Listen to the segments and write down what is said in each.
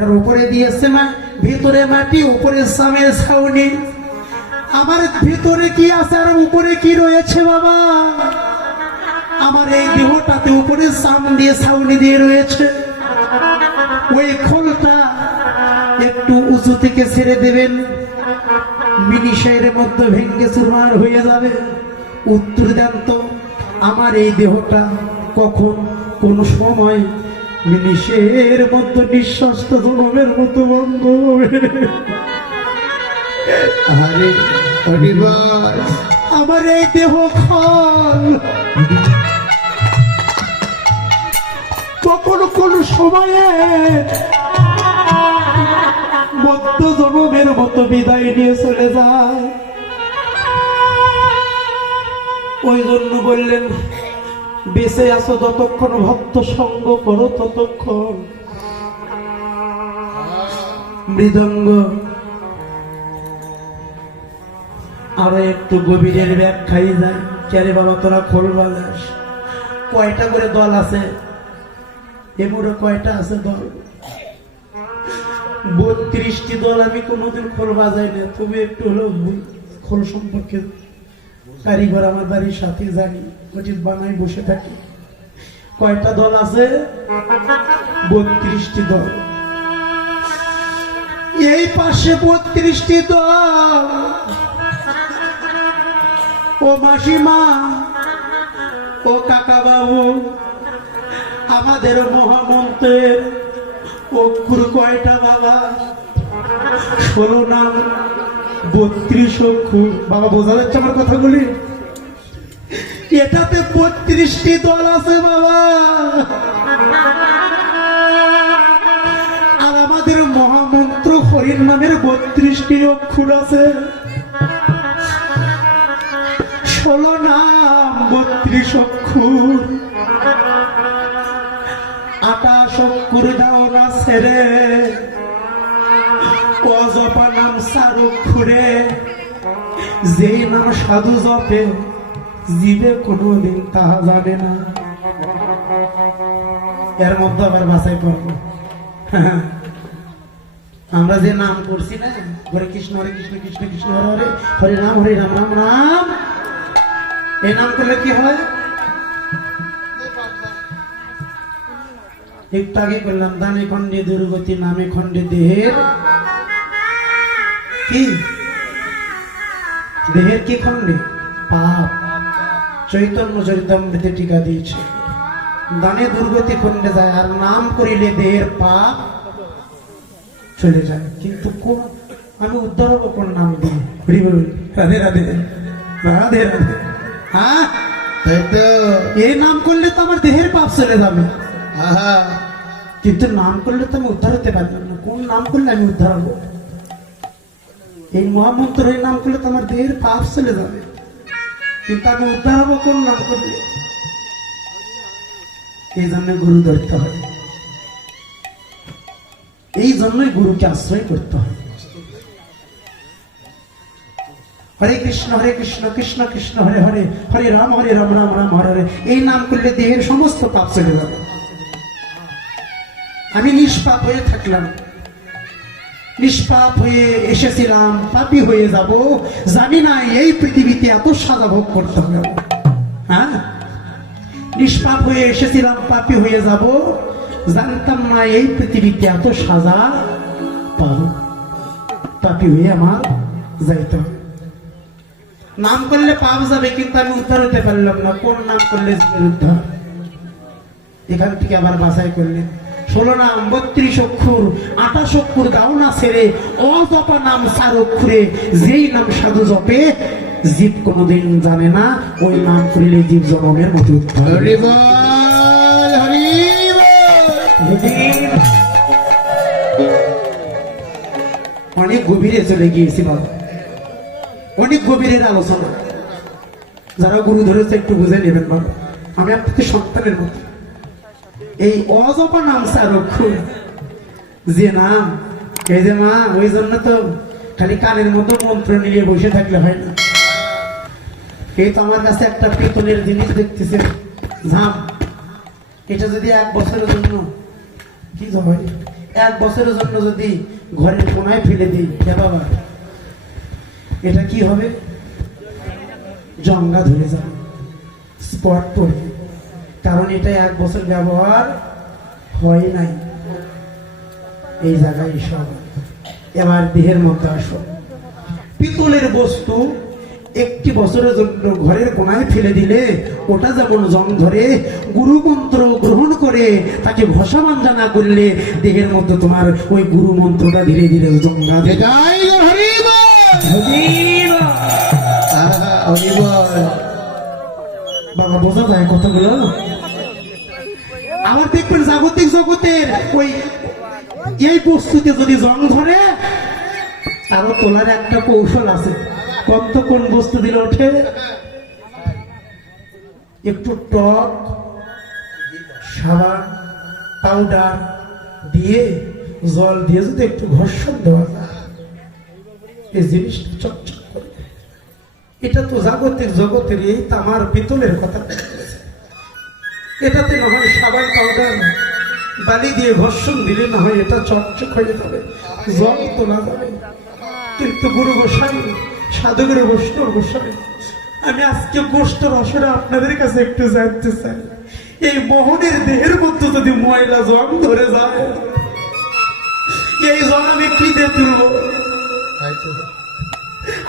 তার উপরে দিয়েছে মা ভিতরে মাটি উপরে সামের ছাউনি। আমার ভিতরে কি আছে আর উপরে কি রয়েছে বাবা? আমার এই দেহটাতে উপরে সাম দিয়ে ছাউনি দিয়ে রয়েছে। ওই খোলটা একটু উঁচু থেকে ছেড়ে দেবেন, মিনিশের মধ্যে ভেঙ্গে চুরমার হয়ে যাবে। উত্তর দেন তো, আমার এই দেহটা কখন কোন সময় মিনিশের মধ্যে নিঃশ্বাস জনমের মতো বন্ধ হবে? আরে আমার এই দেহ খল কখন কোন সময়ে মধ্য জনমের মতো বিদায় নিয়ে চলে যায়। ওই জন্য বললেন, বেঁচে আছো যতক্ষণ ভক্ত সঙ্গ করো ততক্ষণ। মৃদঙ্গ আরো একটু গভীরের ব্যাখ্যাই যায়। কেরে বাবা তোরা খোল বাজাস? কয়টা করে দল আছে? এমুড়ে কয়টা আছে দল? 32টি দল। আমি কোনোদিন খোল বাজাই না, তবে একটু হলেও খোল সম্পর্কে কারিগর আমার বাড়ির সাথে জানি, ওটি বানাই বসে থাকি। কয়টা দল আছে? 32টি দল। এই পাশে 32টি দল। ও মাসিমা, ও কাকা বাবু, আমাদের মহামন্ত্রের অক্ষর কয়টা বাবা? 16 নাম 32 অক্ষর। বাবা বোঝা যাচ্ছে আমার কথাগুলি? এটাতে 32টি দল আছে বাবা। আর আমাদের মহামন্ত্র হরির নামের 32টি অক্ষর আছে। 16 নাম 32 অক্ষর। 28 অক্ষর দাও না ছেড়ে, অজপা নাম 4 অক্ষরে। যেই নাম সাধু জপে জীবে কোনোদিন তাহা জানে না। এর মধ্যে আবার বাছাই করবো। আমরা যে নাম করছি না, হরে কৃষ্ণ কৃষ্ণ কৃষ্ণ হরে হরে, হরে রাম রাম রাম। এই নাম করলে কি হয়? একটু আগে করলাম, দানে খণ্ডে দুর্গতি, নামে খণ্ডে দেহের কি? দেহের কি খণ্ডে? পাপ। চৈতন্য চরিতামৃতে টিকা দিয়েছে, দানে দুর্গতি খণ্ডে যায়, আর নাম করিলে দেহের পাপ চলে যায়। কিন্তু আমি উদ্ধার হবো কোন নাম দিয়ে? রাধে রাধে রাধে রাধে। হ্যাঁ, তাই তো। এই নাম করলে তো আমার দেহের পাপ চলে যাবে, আহা, কিন্তু নাম করলে তো আমি উদ্ধার হতে পারলাম না। কোন নাম করলে আমি উদ্ধার হবো? এই মহামন্ত্র এই নাম করলে তো আমার দেহের পাপ চলে যাবে, কিন্তু আমি উদ্ধার হবো কোন নাম করলে? এই জন্য গুরু ধরতে হয়, এই জন্যই গুরুকে আশ্রয় করতে হয়। হরে কৃষ্ণ কৃষ্ণ কৃষ্ণ হরে হরে, হরে রাম রাম রাম হরে হরে। এই নাম করলে দেহের সমস্ত পাপ চলে যাবে। আমি নিষ্পাপ হয়ে থাকলাম, নিষ্পাপ হয়ে এসেছিলাম, পাপী হয়ে যাব। জানি না এই পৃথিবীতে এত সাজা ভোগ করতে হবে। হ্যাঁ, নিষ্পাপ হয়ে এসেছিলাম, পাপী হয়ে যাব। জানতাম না এই পৃথিবীতে এত সাজা পাবো। পাপী হয়ে আমার যাইতে হবে। নাম করলে পাপ যাবে, কিন্তু আমি উদ্ধার হতে পারলাম না। কোন নাম করলে উদ্ধার? এখান থেকে আবার বাছাই করলে 16 নাম 32 অক্ষর, 28 অক্ষর গাও না ছেড়ে, অজপা নাম 4 অক্ষরে। যেই নাম সাধু জপে জীব কোনোদিন জানে না, ওই নাম করিলে জীব জনমের মতো উদ্ধার। হরি বল, হরি বল। অনেক গভীরে চলে গিয়েছি বাবা, অনেক গভীরের আলোচনা। যারা গুরু ধরেছে একটু বুঝে নেবেন বাবা, আমি আপনাকে সন্তানের মতো। এই অজপা নাম 4 অক্ষর যে নাম, এই যে মা, ওই জন্য তো খালি কানের মতো মন্ত্র নিয়ে বসে থাকলে হয় না। এই তো আমার কাছে একটা পিতলের জিনিস দেখতেছে, ঝাঁপ। এটা যদি 1 বছরের জন্য কি হয় এক বছরের জন্য যদি ঘরের কোনায় ফেলে দিই, কে বাবা, এটা কি হবে? জঙ্গা ধরে যাবে, স্পট পড়বে, কারণ এটা এক বছর ব্যবহার হয় নাই। এই জায়গায় সব এবার দেহের মধ্যে আসো। পিতলের বস্তু একটি বছরের জন্য ঘরের কোনায় ফেলে দিলে ওটা যেমন জং ধরে, গুরু মন্ত্র গ্রহণ করে তাকে ভসমান জানা করলে দেহের মধ্যে তোমার ওই গুরু মন্ত্রটা ধীরে ধীরে জঙ্গা ধরে। জয় গুরু হরি বল। আহা, হরি বল। বাবা বোঝা যায় কথাগুলো? আবার দেখবেন জাগতিক জগতের ওই এই বস্তুতে যদি জং ধরে, আরো তোলার একটা কৌশল আছে। কতক্ষণ বস্তু দিলে ওঠে? একটু টক, সাবান, পাউডার দিয়ে, জল দিয়ে যদি একটু ঘর্ষণ দেওয়া যায়, এই জিনিসটা চকচক করে। এটা তো জাগতিক জগতের এই তামার পিতলের কথা বলতেছে। এটাতে না হয় সাবান পাউডার বালি দিয়ে ঘর্ষণ দিলে না হয় এটা চকচক হয়ে যাবে, জল তোলা যাবে। কিন্তু গুরু গোসাই, সাধুগুরু বৈষ্ণব গোসাই, আমি আজকে গোষ্ঠর আসরে আপনাদের কাছে একটু জানতে চাই, এই মোহনের দেহের মধ্যে যদি ময়লা জং ধরে যায়, এই জং আমি কি দিয়ে তুলব?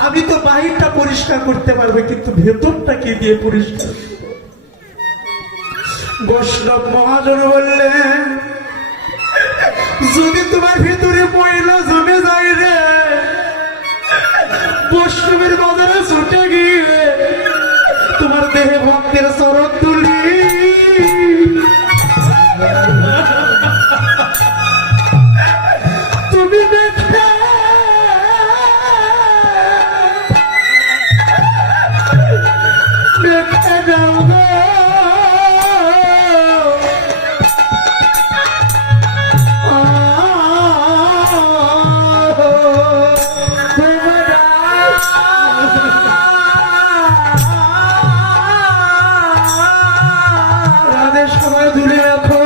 আমি তো বাহিরটা পরিষ্কার করতে পারবো, কিন্তু ভেতরটা কি দিয়ে পরিষ্কার? বৈষ্ণব মহাজন বললেন, যদি তোমার ভেতরে ময়লা জমে যায় রে, বৈষ্ণবের বাজারে ছুটে গিয়ে তোমার দেহে ভক্তের চরণ তুলি, তুমি দেখতে যাও গো। সবাই দূরে রাখো,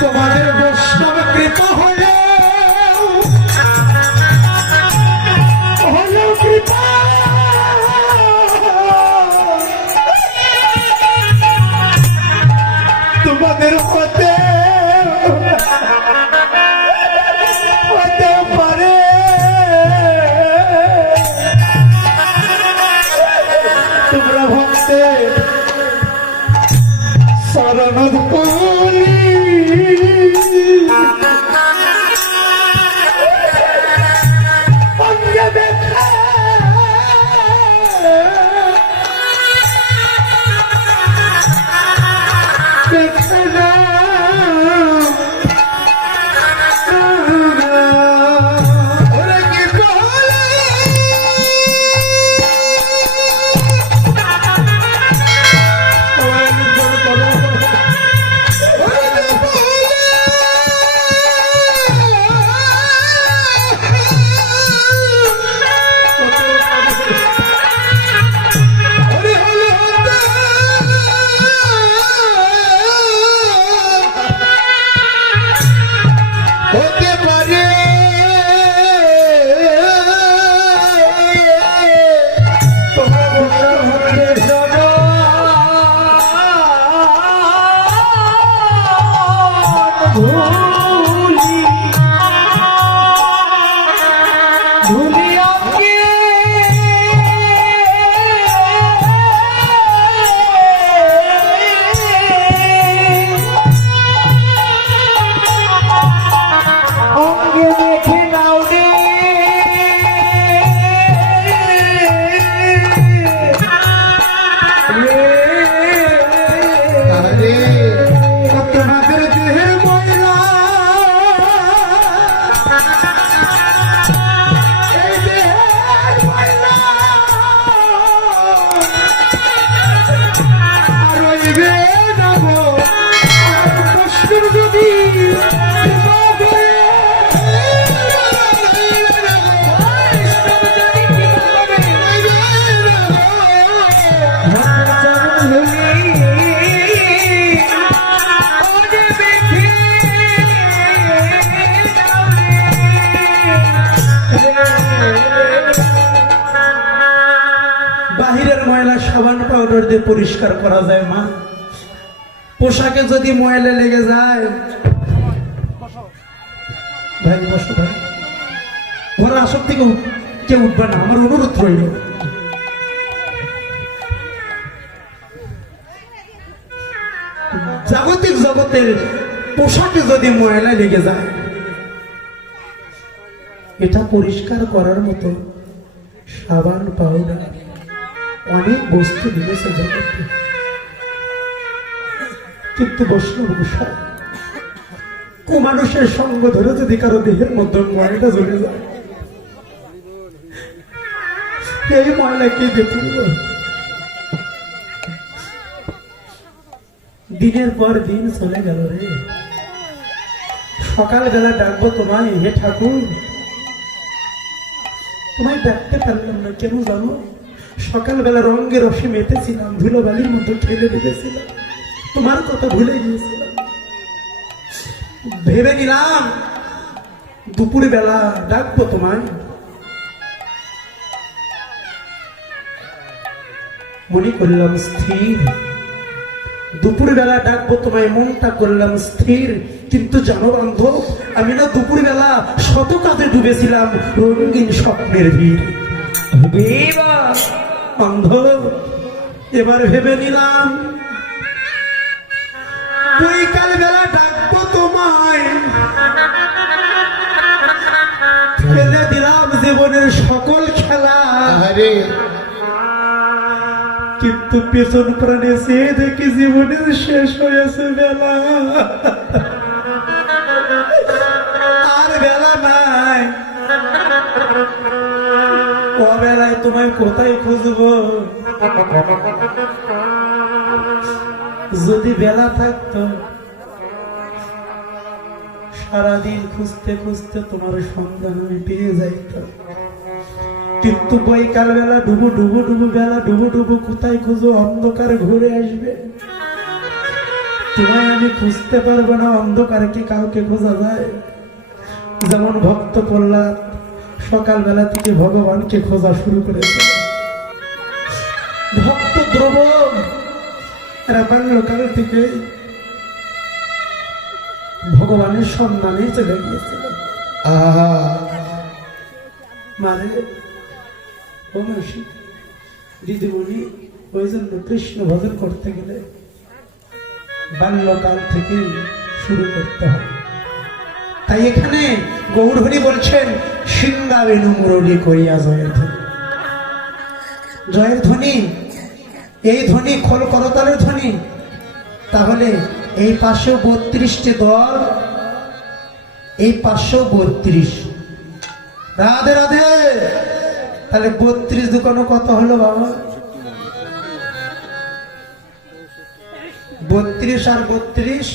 তোমাদের বৈষ্ণব কৃপা হলো কৃপা, তোমাদের হতে পারে তোমরা ভক্তের শরণ করি অঙ্গে দেখা দেখে না ওরা কি বলে হতে পারে তোমরা বৈষ্ণব হতে জানো, ধুলি ধুলি অঙ্গে অঙ্গে দেখে নাও রে, সাবান পাউডার দিয়ে পরিষ্কার করা যায় মা? পোশাকে যদি ময়লা লেগে যায়, ভাই বসো ভাই, ঘরের আসর থেকে কেউ উঠবে না, আমার অনুরোধ রইল। জাগতিক জগতের পোশাকে যদি ময়লা লেগে যায়, এটা পরিষ্কার করার মতো সাবান পাউডার অনেক বস্তু দিয়েছে জগতে, কিন্তু বৈষ্ণব গোসাই মানুষের সঙ্গ ধরে যদি কারো দেহের মধ্যে ময়লাটা জমে যায়, এই ময়লা কে দেখল? দিনের পর দিন চলে গেল রে। সকালবেলা ডাকবো তোমায়, হে ঠাকুর, তোমায় ডাকতে পারলাম না কেন জানো? সকালবেলা রঙের রসে মেতেছিলাম, ধুলো বালির মধ্যে ঠেলে দিয়েছিলাম, তোমার কথা ভুলে গিয়েছিলাম। ভেবে নিলাম দুপুর বেলা ডাকবো তোমায়, মনে করলাম স্থির। দুপুর বেলা ডাকবো তোমায়, মনটা করলাম স্থির। কিন্তু জানো বান্ধব, আমি না দুপুর বেলা শত কাজে ডুবেছিলাম, রঙিন স্বপ্নের ভিড়। বান্ধব, এবার ভেবে নিলাম বৈকাল বেলা ডাকবো তোমায়, ফেলে দিলাম জীবনের সকল খেলা। কিন্তু পেছন প্রাণে সে দেখি জীবনের শেষ হয়েছে বেলা, আর বেলা নাই। অবেলায় তোমায় কোথায় খুঁজবো? যদি বেলা থাকতো, সারাদিন খুঁজতে খুঁজতে তোমার সন্ধান আমি পেয়ে যাইতাম। কিন্তু বৈকাল বেলা ডুবু ডুবু ডুবু বেলা ডুবু ডুবু কোথায় খুঁজো? অন্ধকার ঘুরে আসবে, তোমায় আমি খুঁজতে পারবো না। অন্ধকারে কি কাউকে খোঁজা যায়? যেমন ভক্ত প্রহ্লাদ সকালবেলা থেকে ভগবানকে খোঁজা শুরু করেছে, ভক্ত ধ্রুব এরা বাল্যকাল থেকে ভগবানের সন্ধানে চলে গিয়েছিল। মানে ও মাসি, দিদিমণি, ওই জন্য কৃষ্ণ ভজন করতে গেলে বাল্যকাল থেকে শুরু করতে হয়। তাই এখানে গৌরহরি বলছেন, সিংহাবেণু মুরলী করিয়া জয়ের ধ্বনি। জয়ের ধ্বনি, এই ধ্বনি খোল করতালের ধ্বনি। তাহলে এই 532টি দল, এই 532। রাধে রাধে। তাহলে 32 দুকোনো কত হলো বাবা? 32 আর 32,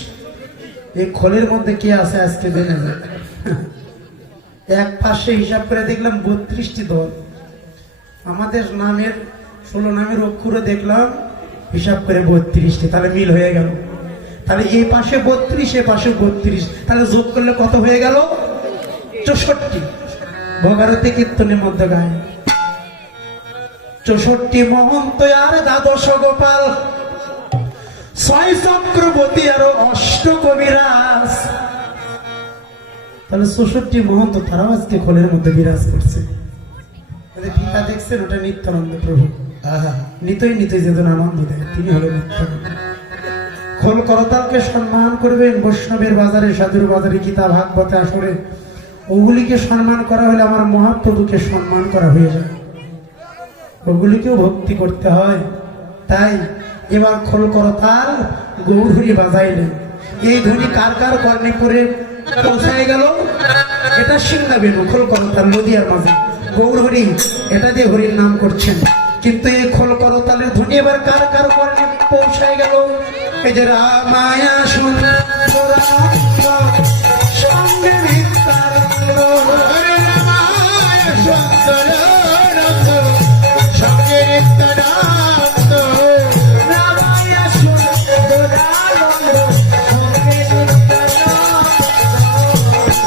এই খোলের মধ্যে কি আছে আজকে জেনে যাবে। এক পাশে হিসাব করে দেখলাম 32টি দল। আমাদের নামের 16 নামের অক্ষরে দেখলাম হিসাব করে 32টি, তাহলে মিল হয়ে গেল। তাহলে এই পাশে 32, এ পাশে 32, তাহলে যোগ করলে কত হয়ে গেল? 64। ভোগারতি কীর্তনের মধ্যে গায় 64 মহন্ত আর দ্বাদশ গোপাল, 6 চক্রবর্তী আর 8 কবিরাজ। তাহলে 64 মহন্ত তারাও আজকে খোলের মধ্যে বিরাজ করছে। ফিতা দেখছেন, ওটা নিত্যানন্দ প্রভু। নিতই নিতই যেদিন আনন্দ দেয়, তিনি হলেন নিত্যানন্দ। খোল করতালকে সম্মান করবেন। বৈষ্ণবের বাজারে, সাধুর বাজারে, গীতা ভাগবতে আসরে ওগুলিকে সম্মান করা হলে আমার মহাপ্রভুকে সম্মান করা হয়ে যায়, ওগুলিকেও ভক্তি করতে হয়। তাই এবার খোল করতাল গৌরহরি বাজাইলেন। এই ধ্বনি কার কার কর্ণে করে পৌঁছায় গেল? এটা সিংহাবেণু, খোল করতাল নদীয়ার মাঝে গৌরহরি এটা দিয়ে হরির নাম করছেন। কিন্তু এই খোল করতালের ধ্বনি এবার কার কার কর্ণে পৌঁছায় গেল? এই যে রামায়া সুন্দর সঙ্গে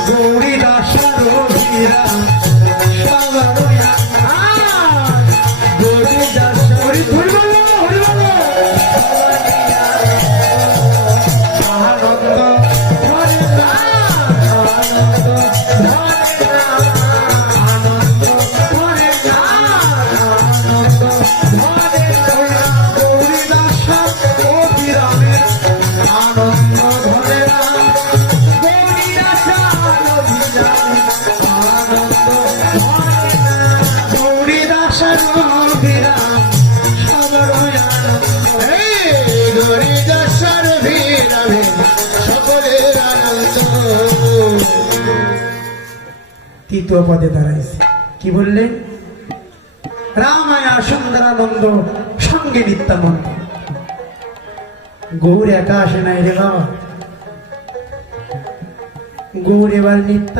গৌরী দাস রবিরা গৌরী দাস তৃতীয় পদে দাঁড়াইছে। কি বললেন? রামায়া সুন্দরানন্দ সঙ্গে নিত্যানন্দ। গৌর একা আসে নাই রে বাবা, গৌর এবার নিত্য